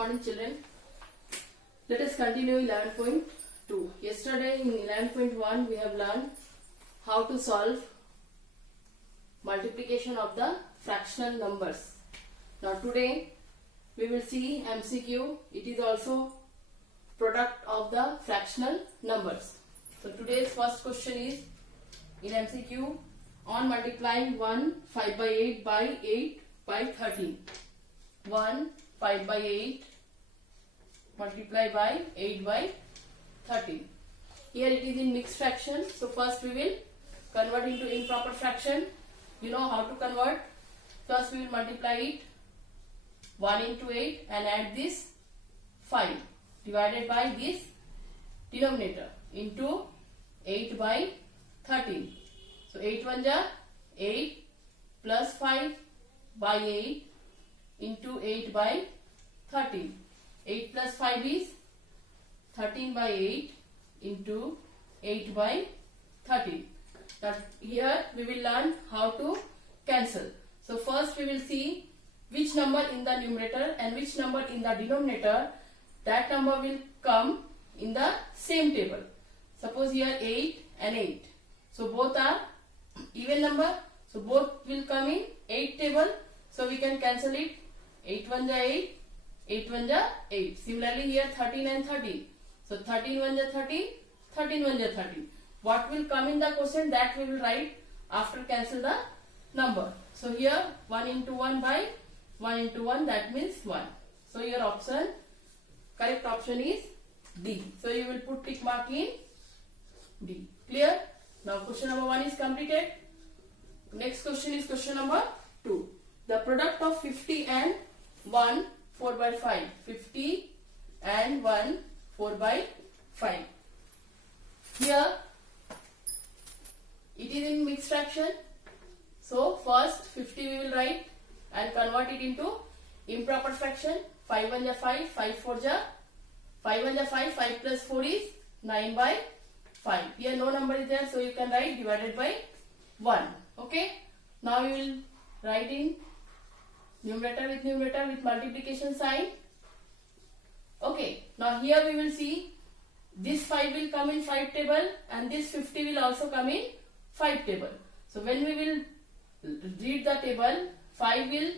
morning children. Let us continue 11.2. Yesterday in 11.1 we have learned how to solve multiplication of the fractional numbers. Now today we will see MCQ. It is also product of the fractional numbers. So today's first question is in MCQ on multiplying 1 5 by 8 by 8 by 13. 1 5 by 8 multiply by 8 by 13. Here it is in mixed fraction. So first we will convert into improper fraction. You know how to convert. First we will multiply it 1 into 8 and add this 5 divided by this denominator into 8 by 13. So 8 1 ja 8 plus 5 by 8 into 8 by 13. 8 plus 5 is 13 by 8 into 8 by 13. Now here we will learn how to cancel. So first we will see which number in the numerator and which number in the denominator. That number will come in the same table. Suppose here 8 and 8. So both are even number. So both will come in 8 table. So we can cancel it. 8 1 ja 8. 8 1 ja 8. Similarly here 13 and 13. So 13 1 ja 13. 13 1 ja 13. What will come in the quotient, that we will write after cancel the number. So here 1 into 1 by 1 into 1, that means 1. So your option, correct option is D. So you will put tick mark in D. Clear? Now question number 1 is completed. Next question is question number 2. The product of 50 and 1 4 by 5. 50 and 1 4 by 5. Here it is in mixed fraction. So first 50 we will write and convert it into improper fraction. 5 1 ja 5, 5 4 ja 5 1 ja 5, 5 plus 4 is 9 by 5. Here no number is there, so you can write divided by 1. Okay. Now we will write in numerator with multiplication sign. Okay. Now here we will see this 5 will come in 5 table and this 50 will also come in 5 table. So when we will read the table, 5 will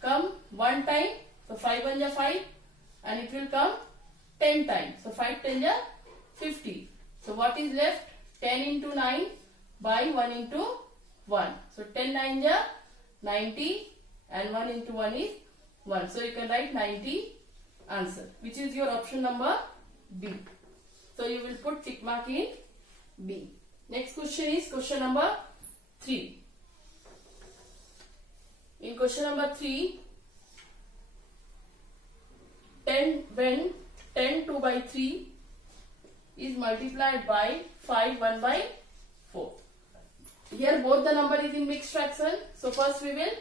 come 1 time. So 5 1 ja 5 and it will come 10 times. So 5 10 ja 50. So what is left? 10 into 9 by 1 into 1. So 10 9 ja 90 and 1 into 1 is 1. So you can write 90 answer, which is your option number B. So you will put tick mark in B. Next question is question number 3. In question number 3, when 10 2 by 3 is multiplied by 5 1 by 4. Here both the number is in mixed fraction. So first we will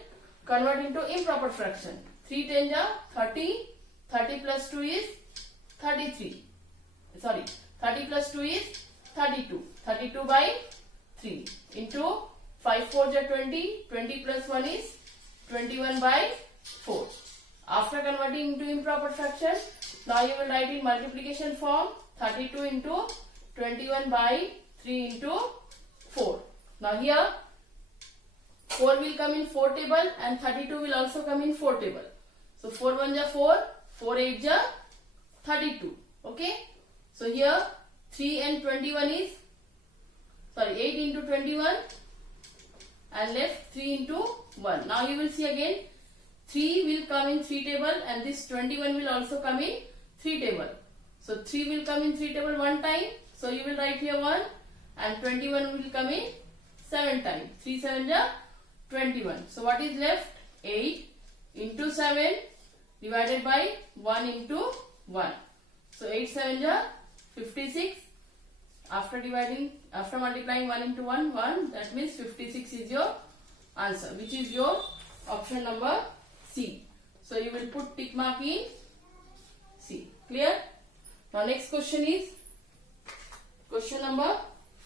convert into improper fraction. 3 10 ja 30. 30 plus 2 is 33. Sorry, 30 plus 2 is 32. 32 by 3 into 5 4 ja 20. 20 plus 1 is 21 by 4. After converting into improper fraction, now you will write in multiplication form 32 into 21 by 3 into 4. Now here 4 will come in 4 table and 32 will also come in 4 table. So 4 1 ja 4, 4 8 ja 32. Okay. So here 3 and 21 is, sorry, 8 into 21 and left 3 into 1. Now you will see again 3 will come in 3 table and this 21 will also come in 3 table. So 3 will come in 3 table 1 time. So you will write here 1 and 21 will come in 7 times. 3 7 ja 21. So what is left? 8 into 7 divided by 1 into 1. So 8 7 ja 56. After multiplying 1 into 1, 1, that means 56 is your answer, which is your option number C. So you will put tick mark in C. Clear? Now next question is question number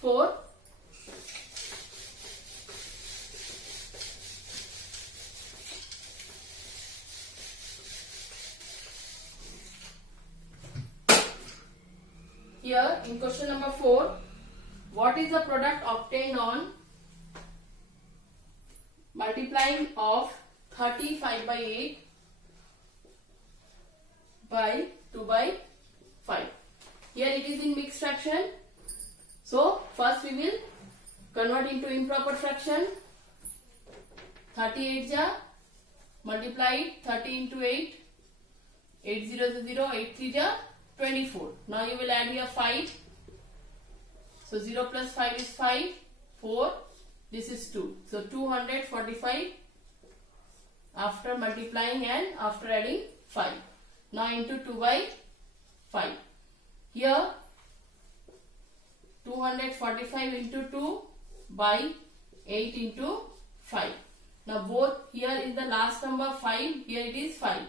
4. here in question number 4, what is the product obtained on multiplying of 35 by 8 by 2 by 5? Here it is in mixed fraction. So first we will convert into improper fraction. 38 ja multiply it 30 into 8. 8 0 is 0, 8 3 ja 24. Now you will add here 5. So 0 plus 5 is 5. 4. This is 2. So 245 after multiplying and after adding 5. Now into 2 by 5. Here 245 into 2 by 8 into 5. Now both, here is the last number 5, here it is 5.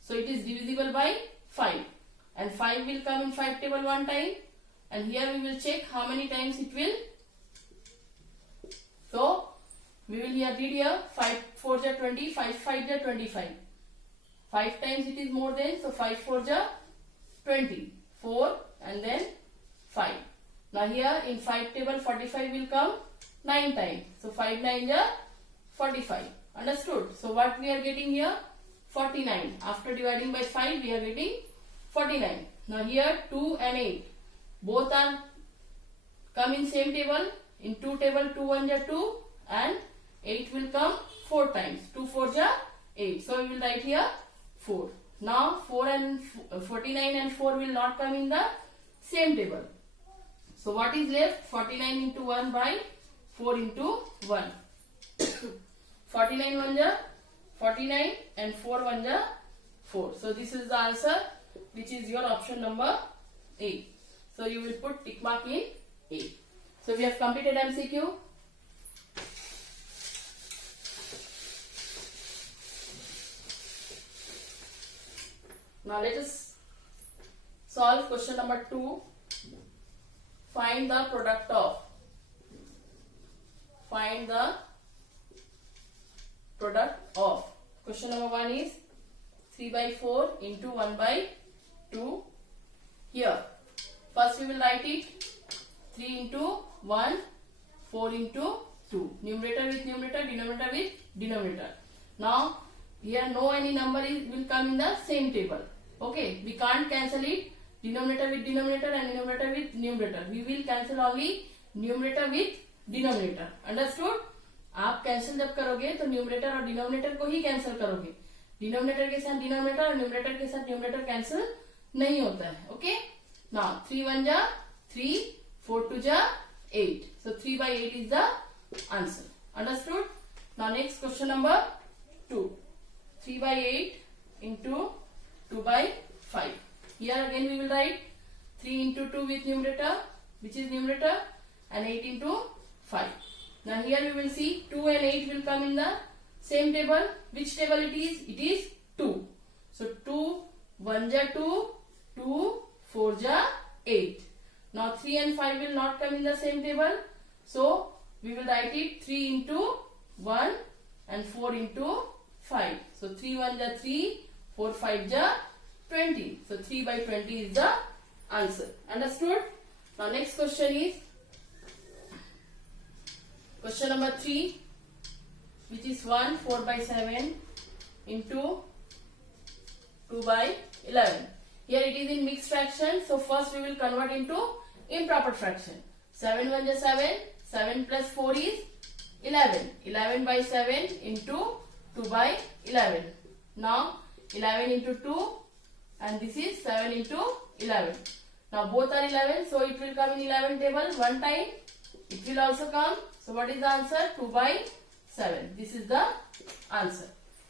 So it is divisible by 5. And 5 will come in 5 table one time. And here we will check how many times it will. So we will here read here 5 4 ja 20, 5 5 ja 25. 5 times it is more than, so 5 4 ja 20. 4 and then 5. Now here in 5 table 45 will come 9 times. So 5 9 ja 45. Understood? So what we are getting here? 49. After dividing by 5 we are getting 49. Now here 2 and 8. Both are come in same table. In 2 table 2 1 ja 2 and 8 will come 4 times. 2 4 ja 8. So we will write here 4. Now 4 and 49 and 4 will not come in the same table. So what is left? 49 into 1 by 4 into 1. 49 1 ja 49 and 4 1 ja 4. So this is the answer, which is your option number A. So you will put tick mark in A. So we have completed MCQ. Now let us solve question number 2. Find the product of. Find the product of. Question number 1 is 3 by 4 into 1 by 2. Here, first we will write it 3 into 1, 4 into 2. Numerator with numerator, denominator with denominator. Now, here no any number will come in the same table. Okay, we can't cancel it. Denominator with denominator and numerator with numerator. We will cancel only numerator with denominator. Understood? आप cancel जब करोगे तो numerator और denominator को ही cancel करोगे. Denominator के साथ denominator और न्यूमरेटर के साथ न्यूमरेटर कैंसिल नहीं होता है. ओके. नाउ 3 1 जा 3, 4 2 जा 8. So 3 by 8 is the answer. Understood? Now next question number 2. 3 by 8 into 2 by 5. Here again we will write 3 into 2 with numerator, which is numerator, and 8 into 5. Now here we will see 2 and 8 will come in the same table. Which table it is? It is 2. So 2 1 ja 2, 2 4 ja 8. Now 3 and 5 will not come in the same table. So we will write it 3 into 1 and 4 into 5. So 3 1 ja 3, 4 5 ja 20. So 3 by 20 is the answer. Understood? Now next question is question number 3, which is 1 4 by 7 into 2 by 11. Here it is in mixed fraction. So first we will convert into improper fraction. 7 1 is 7. 7 plus 4 is 11. 11 by 7 into 2 by 11. Now 11 into 2 and this is 7 into 11. Now both are 11. So it will come in 11 table one time. It will also come. So what is the answer? 2 by 7. This is the answer.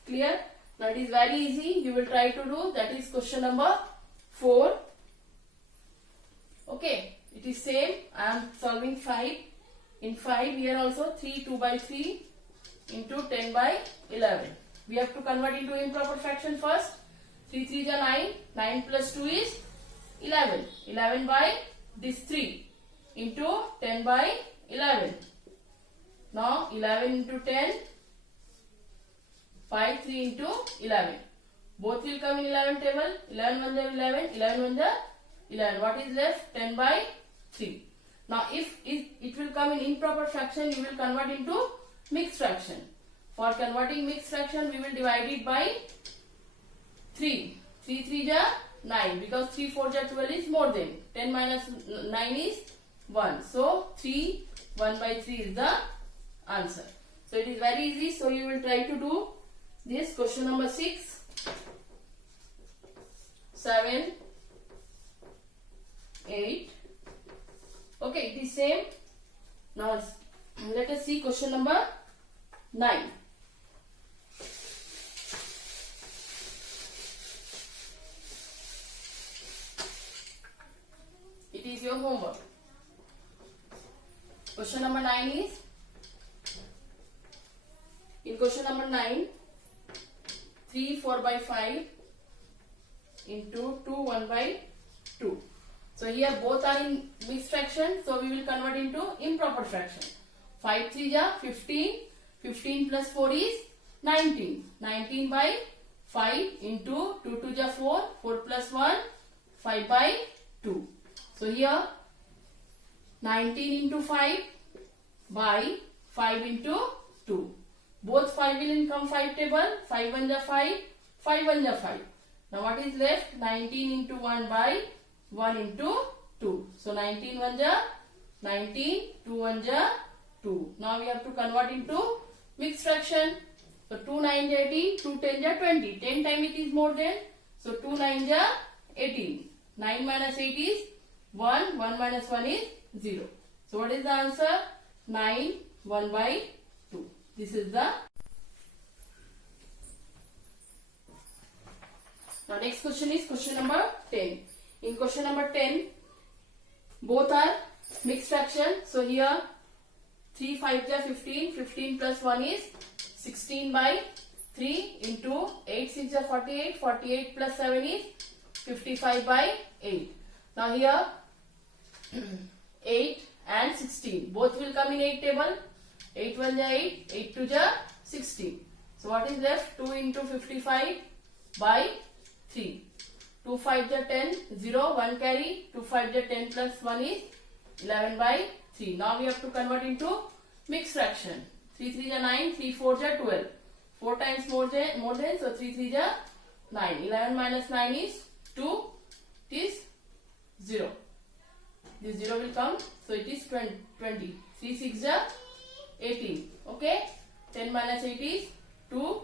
Clear? Now it is very easy. You will try to do. That is question number 4. Okay. It is same. I am solving 5. In 5 here also 3 2 by 3 into 10 by 11. We have to convert into improper fraction first. 3 3 is 9. 9 plus 2 is 11. 11 by this 3 into 10 by 11. Now 11 into 10, 5 3 into 11. Both will come in 11 table. 11 1 is 11, 11 1 is 11. What is left? 10 by 3. Now if it will come in improper fraction, you will convert into mixed fraction. For converting mixed fraction, we will divide it by 3. 3 3 ja 9, because 3 4 ja 12 is more than 10 minus 9 is 1. So 3 1 by 3 is the answer. So it is very easy. So you will try to do this. Question number 6, 7, 8. Okay, it is same. Now let us see question number 9. It is your homework. Question number 9 is, in question number 9, 3 4 by 5 into 2 1 by 2. So here both are in mixed fraction, so we will convert into improper fraction. 5 3 ja 15, 15 plus 4 is 19, 19 by 5 into 2 2 ja 4, 4 plus 1, 5 by 2. So here 19 into 5 by 5 into 2. Both 5 will come 5 table. 5 1 ja 5, 5 1 ja 5. Now what is left? 19 into 1 by 1 into 2. So 19 1 ja 19, 2 1 ja 2. Now we have to convert into mixed fraction. So 2 9 ja 18, 2 10 ja 20. 10 times it is more than. So 2 9 ja 18. 9 minus 8 is 1. 1 minus 1 is 0. So what is the answer? 9 1 by 2. This is the. Now next question is question number 10. In question number 10, both are mixed fraction. So here 3 5 ja 15, 15 plus 1 is 16 by 3 into 8 6 ja 48, 48 plus 7 is 55 by 8. Now here 8 and 16 both will come in 8 table. 8 1 ja 8, 8 2 ja 16. So what is left? 2 into 55 by 3. 2 5 ja 10, 0, 1 carry. 2 5 ja 10 plus 1 is 11 by 3. Now we have to convert into mixed fraction. 3 3 ja 9, 3 4 ja 12. 4 times more than, so 3 3 ja 9. 11 minus 9 is 2. It is 0. This 0 will come, so it is 20. 3 6 ja 18. Okay, 10 minus 8 is 2.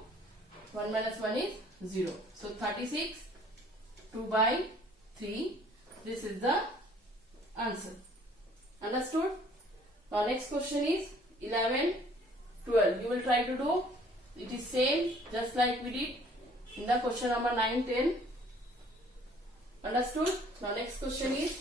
1 minus 1 is 0. So 36, 2 by 3. This is the answer. Understood? Now next question is 11, 12. You will try to do. It is same just like we did in the question number 9, 10. Understood? Now next question is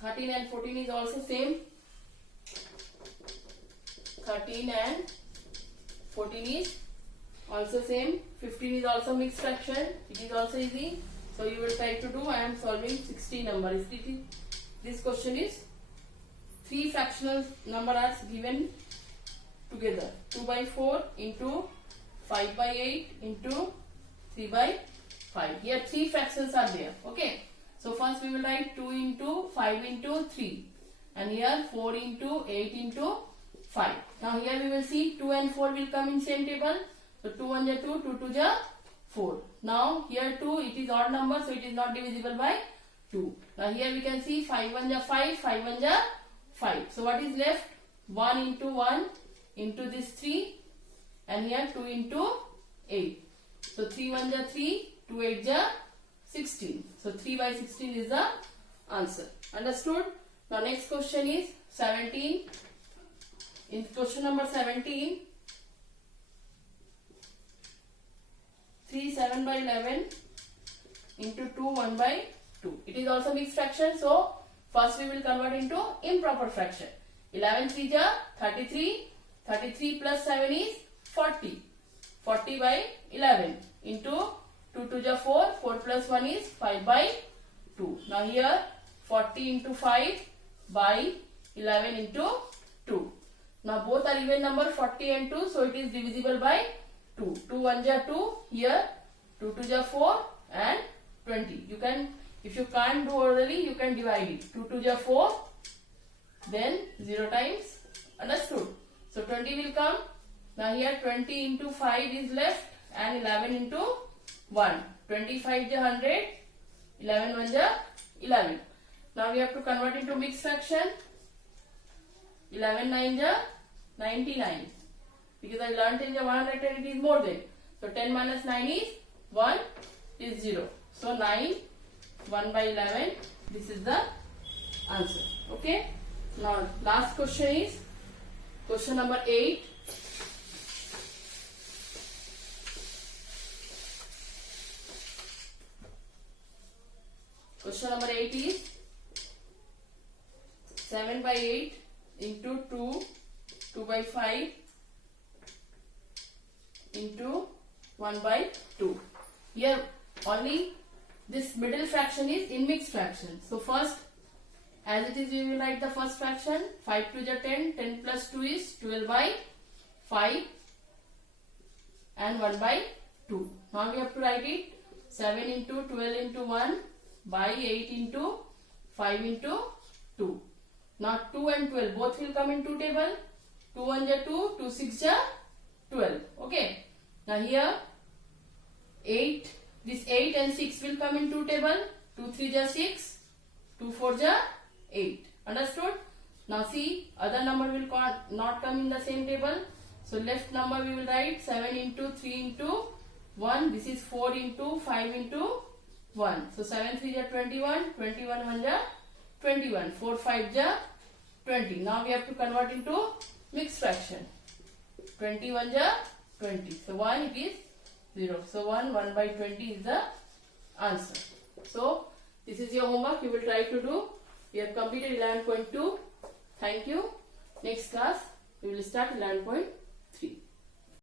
13 and 14 is also same. 13 and 14 is also same. 15 is also mixed fraction. It is also easy. So you will try to do. I am solving 16 number. This question is 3 fractional number are given together. 2 by 4 into 5 by 8 into 3 by 5. Here 3 fractions are there. Okay. So first we will write 2 into 5 into 3. And here 4 into 8 into 5. Now here we will see 2 and 4 will come in same table. So 2 1 ja 2, 2 2 ja 4. Now here 2, it is odd number, so it is not divisible by 2. Now here we can see 5 1 ja 5, 5 1 ja 5. So what is left? 1 into 1 into this 3, and here 2 into 8. So 3 1 ja 3, 2 8 ja 16. So 3 by 16 is the answer. Understood? Now next question is 17. In question number 17, 3 7 by 11 into 2 1 by 2. It is also mixed fraction. So first we will convert into improper fraction. 11 3 ja 33. 33 plus 7 is 40. 40 by 11 into 2 2 ja 4. 4 plus 1 is 5 by 2. Now here 40 into 5 by 11 into 2. Now both are even number 40 and 2, so it is divisible by 2. 2 1 ja 2, here 2 2 ja 4 and 20. You can, if you can't do orally, you can divide it. 2 2 ja 4, then 0 times, understood? So 20 will come. Now here 20 into 5 is left and 11 into 1. 25 ja 100, 11 1 ja 11. Now we have to convert into mixed fraction. 11 9 ja 99. Because I learnt in the 110 it is more than. So 10 minus 9 is 1 is 0. So 9 1 by 11. This is the answer. Okay. Now last question is question number 8. Question number 8 is 7 by 8 into 2, 2 by 5 into 1 by 2. Here only this middle fraction is in mixed fraction. So first, as it is, we will write the first fraction. 5 2 ja 10, 10 plus 2 is 12 by 5 and 1 by 2. Now we have to write it 7 into 12 into 1 by 8 into 5 into 2. Now 2 and 12 both will come in 2 table. 2 1 ja 2, 2 6 ja 12. Okay. Now here 8, this 8 and 6 will come in 2 table. 2 3 ja 6, 2 4 ja 8. Understood? Now see, other number will not come in the same table. So left number we will write 7 into 3 into 1. This is 4 into 5 into 1. So 7 3 ja 21, 21 1 ja 21, 4 5 ja 20. Now we have to convert into mixed fraction. 21 ja 20. So 1 it is 0. So 1 by 20 is the answer. So this is your homework. You will try to do. We have completed 11.2. Thank you. Next class we will start 11.3.